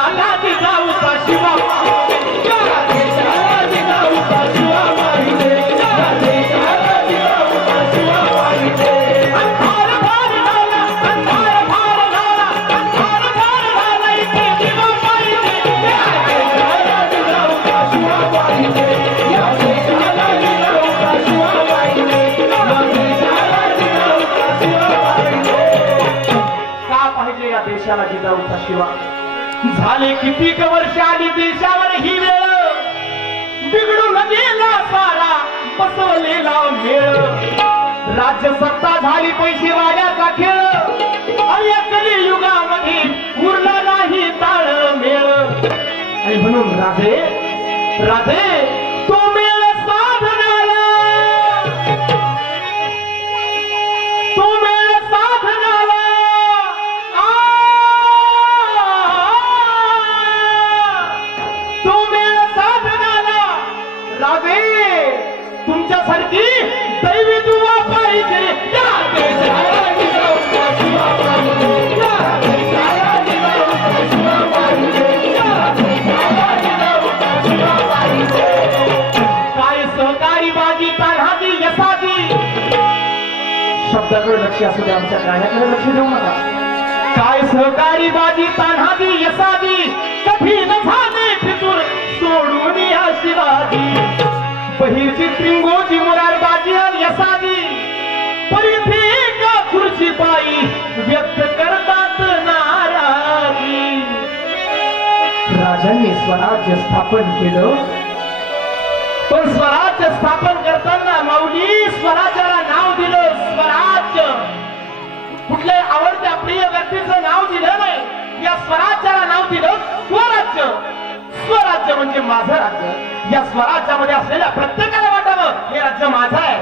देशाला जिजाऊचा शिवा या देशाला जिजाऊचा शिवा माहिती या देशाला जिजाऊचा शिवा माहिती अंधार भार झाला अंधार भार झाला अंधार भार झाला इथे शिवा माहिती या देशाला जिजाऊचा शिवा माहिती या देशाला जिजाऊचा शिवा माहिती या देशाला जिजाऊचा शिवा माहिती का पाहिजे या देशाला जिजाऊचा शिवा झाले कितीक वर्ष आली देशावर ही वेळ बिघडून गेला सारा बसवलेला मेळ राज्य सत्ता झाली पैसे वाड्याचा खेळ आणि कलियुगामध्ये उरला नाही ताळमेळ आणि म्हणून राधे राधे तो मेळ साधनाला तो मेळ साधनाला तुमच्यासारखी दैवी दुवा पाहिजे या देशाला जिजाऊचा शिवा पाहिजे या देशाला जिजाऊचा शिवा पाहिजे या देशाला जिजाऊचा शिवा पाहिजे काय सहकारी बाजी तान्हाजी यसाजी शब्दाकडे लक्ष असू द्या आमच्या गाण्याकडे लक्ष देऊ नका काय सहकारी बाजी तान्हाजी यसाजी कठीण झाले फितूर सोडून या शिवाजी पहिरची त्रिंगोची मुरारबाजी आणि यसादी परिथे एका खुर्ची पायी व्यक्त करतात नाराजी राजांनी स्वराज्य स्थापन केलं पण स्वराज्य स्थापन करताना माऊली स्वराज्याला नाव दिलं स्वराज्य कुठल्या आवडत्या प्रिय व्यक्तीचं नाव दिलं नाही या स्वराज्याला नाव दिलं स्वराज्य स्वराज्य म्हणजे माझं राज्य या स्वराज्यामध्ये असलेल्या प्रत्येकाला वाटावं हे राज्य माझं आहे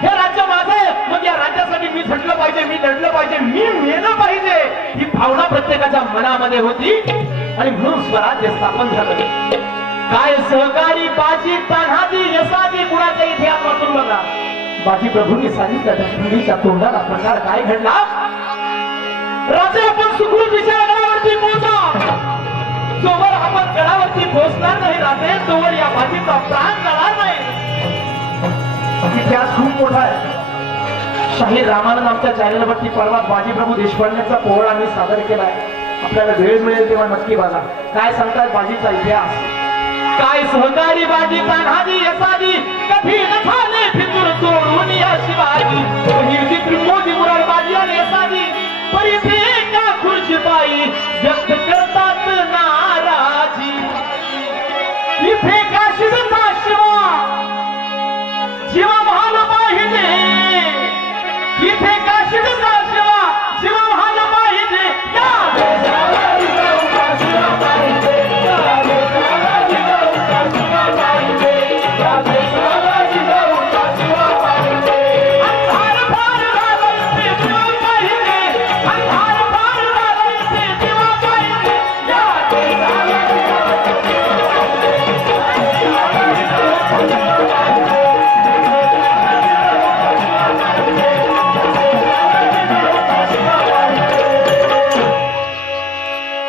हे राज्य माझं आहे मग या राज्यासाठी मी झटलं पाहिजे मी लढलं पाहिजे मी मेलं पाहिजे ही भावना प्रत्येकाच्या मनामध्ये होती आणि म्हणून स्वराज्य स्थापन झालं काय सहकारी बाजी तान्हाजी यसाजी कुणाच्या इतिहास वाचून बघा बाजी प्रभूंनी सांगितलं त्या मुलीच्या तोंडाला प्रकार काय घडला राजे आपण सुखरूप विचारावरती पोहोचा जोवर आपण गडावरती पोहोचणार नाही राहते तोवर या बाजीचा प्राण जाणार नाही इतिहास खूप मोठा आहे शाहीर रामानंद आमच्या चॅनलवरती परवा बाजी प्रभू देशपांडेचा पोहळा आम्ही सादर केलाय आपल्याला वेळ मिळेल तेव्हा नक्की बघा काय सांगतात बाजीचा इतिहास काय सहकारी बाजी तान्हाजी यसाजी कठीण झाले फितूर सोडून